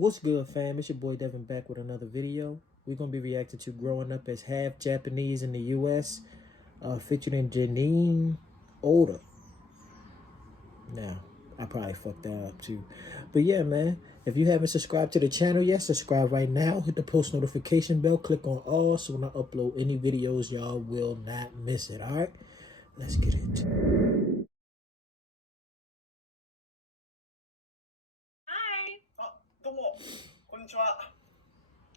What's good, fam? It's your boy Devin back with another video. We're going to be reacting to Growing Up as Half Japanese in the U.S. Featuring JANINE ODA. Now, I probably fucked that up too. But yeah, man, if you haven't subscribed to the channel yet, subscribe right now. Hit the post notification bell. Click on all so when I upload any videos, y'all will not miss it, alright? Let's get it. Hi. どうも、こんにちは。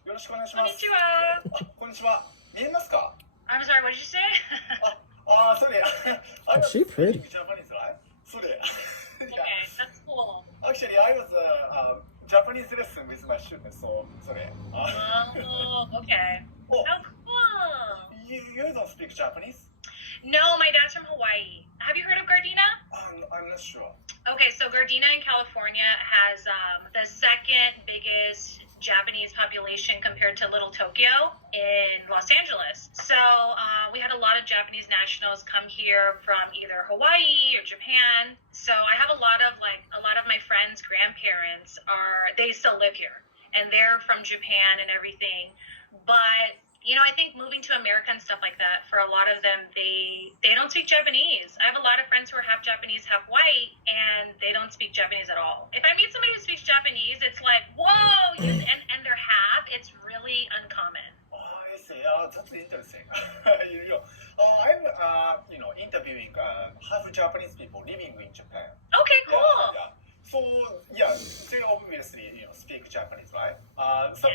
よろしくお願いします。こんにちは。こんにちは。見えますか？ I'm sorry, what did you say? Sorry. I Oh, was she pretty. speaking Japanese, right? Sorry. Okay, that's cool. Actually, I was Japanese lesson with my students, so sorry. Oh, okay. Oh, How cool. you don't speak Japanese? No, my dad's from Hawaii. Have you heard of Gardena? I'm not sure. Okay, so Gardena in California has the second biggest Japanese population compared to Little Tokyo in Los Angeles. So we had a lot of Japanese nationals come here from either Hawaii or Japan. So I have a lot of my friends' grandparents they still live here, and they're from Japan and everything. But I think moving to America and stuff like that, for a lot of them, they don't speak Japanese. I have a lot of friends who are half Japanese, half white, and they don't speak Japanese at all. If I meet somebody who speaks Japanese, it's like, whoa, and they're half. It's really uncommon. I see. That's interesting. I'm interviewing half Japanese people living in Japan. Okay, cool. Yeah. So they obviously speak Japanese, right?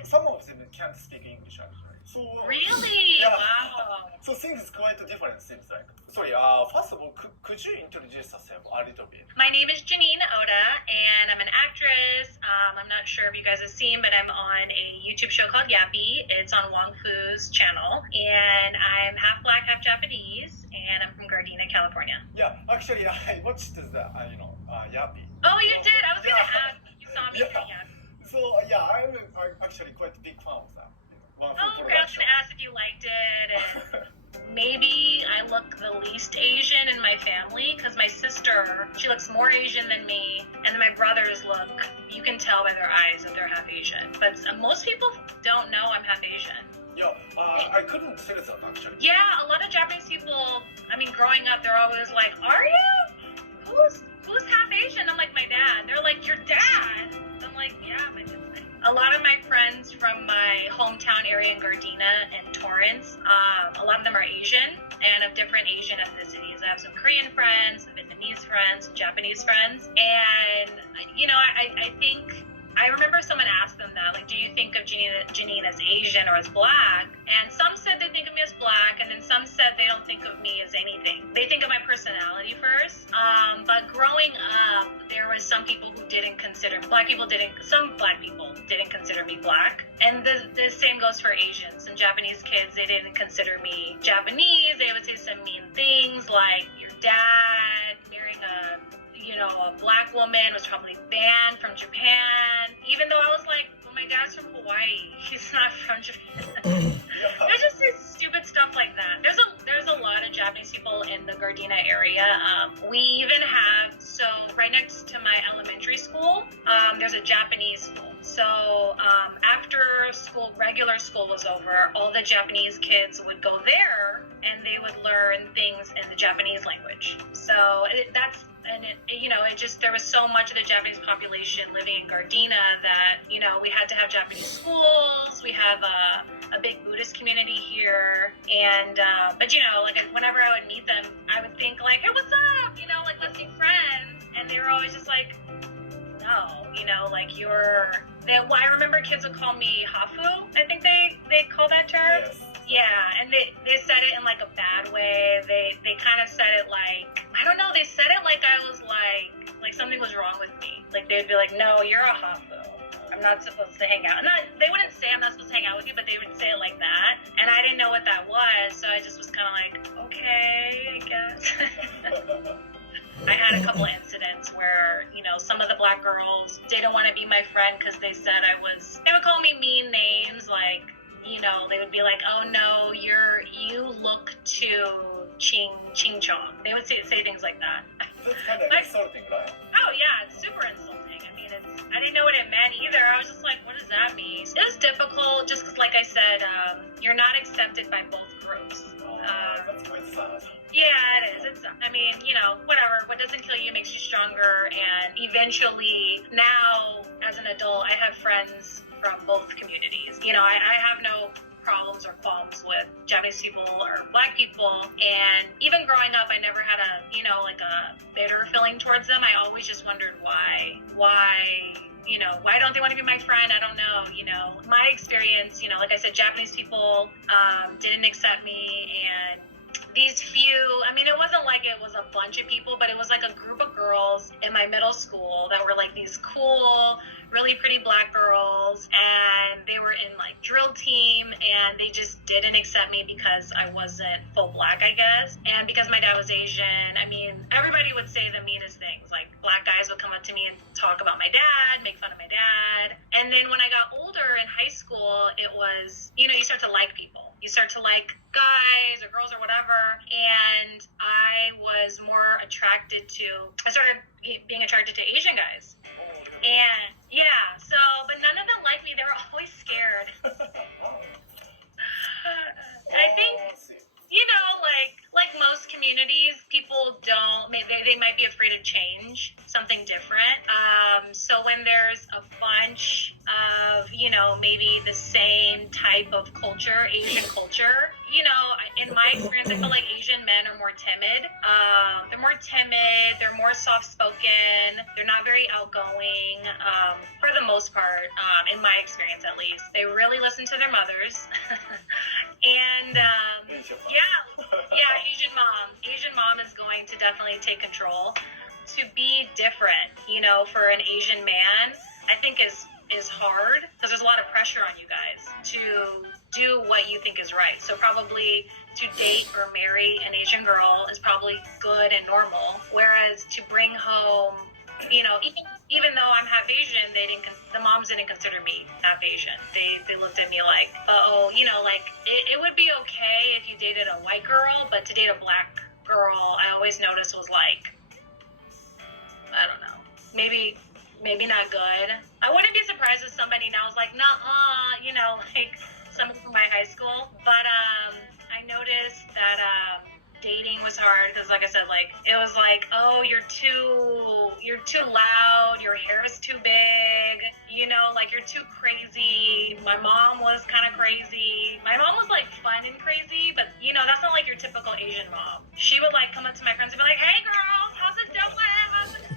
Some of them can't speak English actually. So Really? Yeah. Wow. So things quite different seems like. Sorry. First of all, could you introduce yourself a little bit? My name is JANINE ODA, and I'm an actress. I'm not sure if you guys have seen, but I'm on a YouTube show called Yappy. It's on Wong Fu's channel, and I'm half black, half Japanese, and I'm from Gardena, California. Yeah, actually, I watched the Yappy. Oh, you did? I was Yeah. gonna ask. You saw me Yeah. doing Yappy. So I'm actually quite a big fan of that. One Oh, from okay. I was production. gonna ask if you liked it, and maybe I look the least Asian in my family because my sister, she looks more Asian than me, and then my brothers look, you can tell by their eyes that they're half Asian. But most people don't know I'm half Asian. Yeah, I couldn't tell that actually. Yeah, a lot of Japanese people, growing up, they're always like, are you? Who's half Asian? I'm like, my dad. They're like, your dad? I'm like, yeah, my dad. A lot of my friends from my hometown area in Gardena and Torrance, a lot of them are Asian and of different Asian ethnicities. I have some Korean friends, some Vietnamese friends, some Japanese friends. And, I think, I remember someone asked them that, like, do you think of JANINE as Asian or as black? And some said they think of me as black, and then some said they don't think of me as anything. They think of my personality first. But growing up, there was some people who some black people didn't consider me black. And the same goes for Asians. Some Japanese kids, they didn't consider me Japanese. They would say some mean things like, your dad marrying a black woman was probably banned from Japan, even though I was like, well, my dad's from Hawaii. He's not from Japan. There's just this stupid stuff like that. There's a lot of Japanese people in the Gardena area. We even have, so right next to my elementary school, there's a Japanese school. So after school, regular school was over, all the Japanese kids would go there and they would learn things in the Japanese language. So there was so much of the Japanese population living in Gardena that, we had to have Japanese schools. We have a big Buddhist community here. And, but whenever I would meet them, I would think like, hey, what's up? Let's be friends. And they were always just like, no, I remember kids would call me hafu. I think they call that term. Yes. Yeah, and they said it in like a bad way. They kind of said it like, I don't know, they said it like I was like something was wrong with me. Like they'd be like, no, you're a hafu. I'm not supposed to hang out. They wouldn't say I'm not supposed to hang out with you, but they would say it like that. And I didn't know what that was, so I just was kind of like, okay, I guess. I had a couple incidents where, some of the black girls didn't want to be my friend because they said they would call me mean names, like, they would be like, oh no, you look too ching chong. They would say things like that. That's kind of insulting, right? Oh yeah, it's super insulting. I didn't know what it meant either. I was just like, just difficult, just because, like I said, you're not accepted by both groups. That's quite sad. Yeah, it is. It's, I mean, you know, whatever. What doesn't kill you makes you stronger. And eventually, now, as an adult, I have friends from both communities. You know, I have no problems or qualms with Japanese people or Black people. And even growing up, I never had a, you know, like a bitter feeling towards them. I always just wondered why, you know, why don't they want to be my friend? I don't know, you know. My experience, you know, like I said, Japanese people didn't accept me, and these few, I mean, it wasn't like it was a bunch of people, but it was like a group of girls in my middle school that were like these cool, really pretty Black girls, and they were in like drill team, and they just didn't accept me because I wasn't full Black, I guess, and because my dad was Asian. I mean, everybody would say the meanest things, like Black guys would come up to me and talk about my dad, make fun of my dad. And then when I got older in high school, it was, you know, you start to like people. You start to like guys or girls or whatever, and I was more attracted to, I started being attracted to Asian guys. And yeah, so, but none of them liked me. They were always scared. I think, you know, like most communities, people don't, they might be afraid of change, something different. So when there's a bunch of, you know, maybe the same type of culture, Asian culture, you know, in my experience, I feel like Asian men are more timid. They're more timid, they're more soft-spoken, they're not very outgoing, for the most part, in my experience at least. They really listen to their mothers. And, Asian mom is going to definitely take control. To be different, you know, for an Asian man, I think is hard, because there's a lot of pressure on you guys to do what you think is right. So probably to date or marry an Asian girl is probably good and normal, whereas to bring home, you know, even though I'm half Asian, the moms didn't consider me half Asian. They looked at me like, oh, you know, like it would be okay if you dated a white girl, but to date a Black girl, I always noticed was like, I don't know, maybe not good. I wouldn't be surprised if somebody now was like, nah, you know, like somebody from my high school. But I noticed that dating was hard, because like I said, like it was like, oh, you're too loud, your hair is too big, you know, like you're too crazy. My mom was kind of crazy. My mom was like fun and crazy, but you know, that's not like your typical Asian mom. She would like come up to my friends and be like, hey girls, how's it going?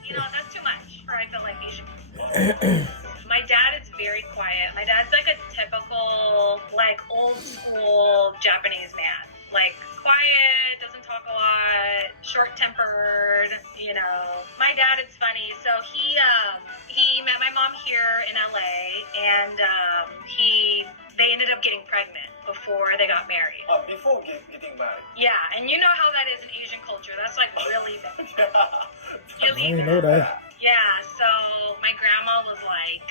You know, that's too much for, I feel like, Asian people. My dad is very quiet. My dad's like a typical, like, old school Japanese man. Like, quiet, doesn't talk a lot, short-tempered, you know. My dad, it's funny. So he met my mom here in LA, and they ended up getting pregnant before they got married. Before getting married. Yeah, and you know how that is in Asian culture. That's like really bad. I didn't know that. Yeah, so my grandma was like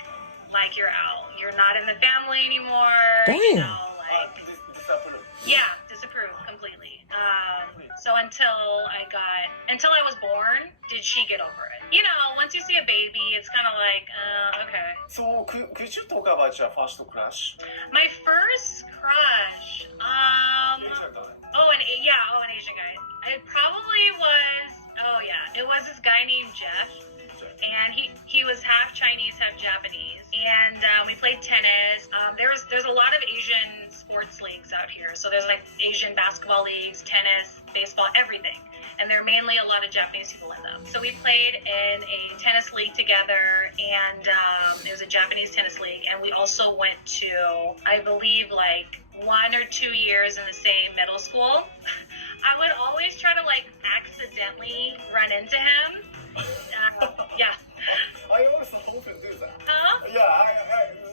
you're out. You're not in the family anymore. Damn. You know, like Disapprove. yeah, disapprove completely. So until I was born, did she get over it? You know, once you see a baby, it's kind of like, okay. So could you talk about your first crush? My first crush, Asian guy. an Asian guy. It probably was, it was this guy named Jeff. And he was half Chinese, half Japanese, and we played tennis. There's a lot of Asian sports leagues out here, so there's like Asian basketball leagues, tennis, baseball, everything, and there are mainly a lot of Japanese people in them. So we played in a tennis league together, and it was a Japanese tennis league, and we also went to, I believe, like 1 or 2 years in the same middle school. I would always try to like accidentally run into him. Yeah. I also often do that. Huh? Yeah,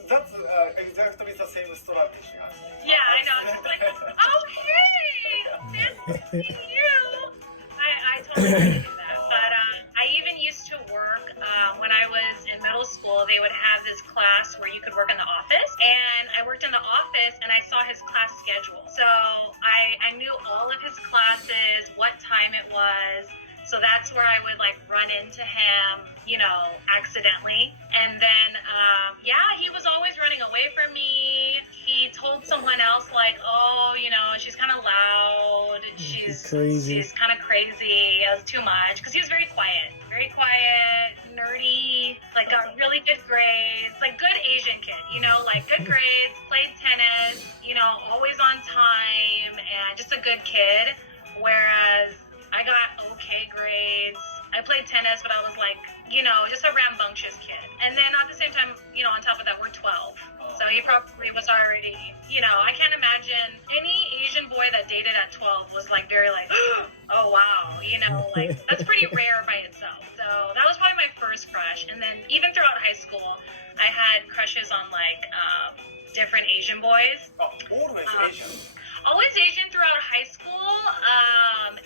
that's exactly the same strategy. Yeah, I know. It's like, oh, hey, nice to see you. I totally do that. But I even used to work, when I was in middle school, they would have this class where you could work in the office. And I worked in the office, and I saw his class schedule. So I knew all of his classes, what time it was. So that's where I would like run into him, you know, accidentally. And then, he was always running away from me. He told someone else, like, oh, you know, she's kind of loud. She's kind of crazy. It was too much. Because he was very quiet, nerdy, like got really good grades, like good Asian kid, you know, like good grades, played tennis, you know, always on time, and just a good kid. Whereas I got okay grades. I played tennis, but I was like, you know, just a rambunctious kid. And then at the same time, you know, on top of that, we're 12. So he probably was already, you know, I can't imagine any Asian boy that dated at 12 was like very like, oh wow, you know, like that's pretty rare by itself. So that was probably my first crush. And then even throughout high school, I had crushes on like different Asian boys. Oh, always Asian. Always Asian throughout high school,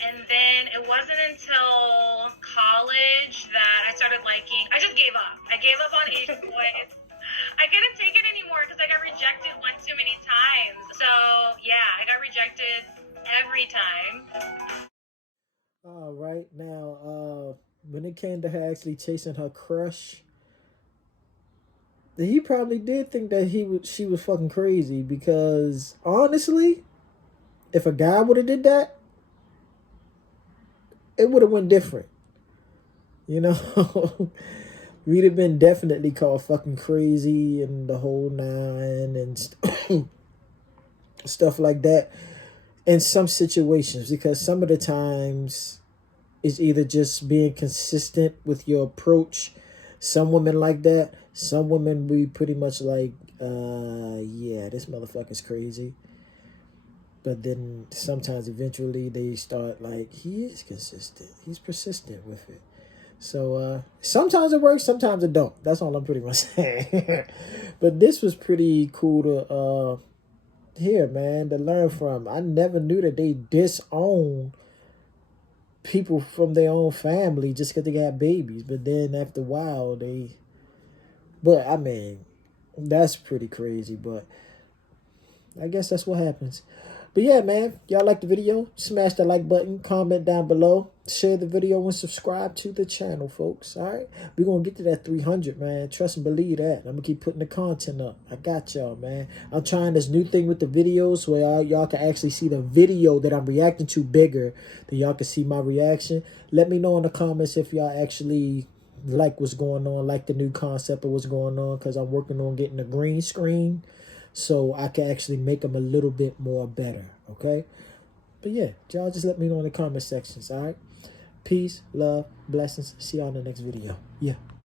and then it wasn't until college that I started liking. I just gave up. I gave up on Asian boys. I couldn't take it anymore because I got rejected one too many times. So yeah, I got rejected every time. All right, now when it came to her actually chasing her crush, he probably did think that she was fucking crazy, because honestly, if a guy would have did that, it would have went different. You know, we'd have been definitely called fucking crazy and the whole nine and stuff like that in some situations, because some of the times it's either just being consistent with your approach. Some women like that. Some women we pretty much like, yeah, this motherfucker's crazy. But then sometimes eventually they start like, he is consistent. He's persistent with it. So sometimes it works, sometimes it don't. That's all I'm pretty much saying. But this was pretty cool to hear, man, to learn from. I never knew that they disown people from their own family just because they got babies. But then after a while, But, I mean, that's pretty crazy. But I guess that's what happens. But yeah, man, y'all like the video, smash the like button, comment down below, share the video, and subscribe to the channel, folks. All right, we're gonna get to that 300, man. Trust and believe that. I'm gonna keep putting the content up. I got y'all, man. I'm trying this new thing with the videos where y'all can actually see the video that I'm reacting to bigger, then y'all can see my reaction. Let me know in the comments if y'all actually like what's going on, like the new concept of what's going on, because I'm working on getting a green screen so I can actually make them a little bit more better, okay? But yeah, y'all just let me know in the comment sections, all right? Peace, love, blessings. See y'all in the next video. Yeah.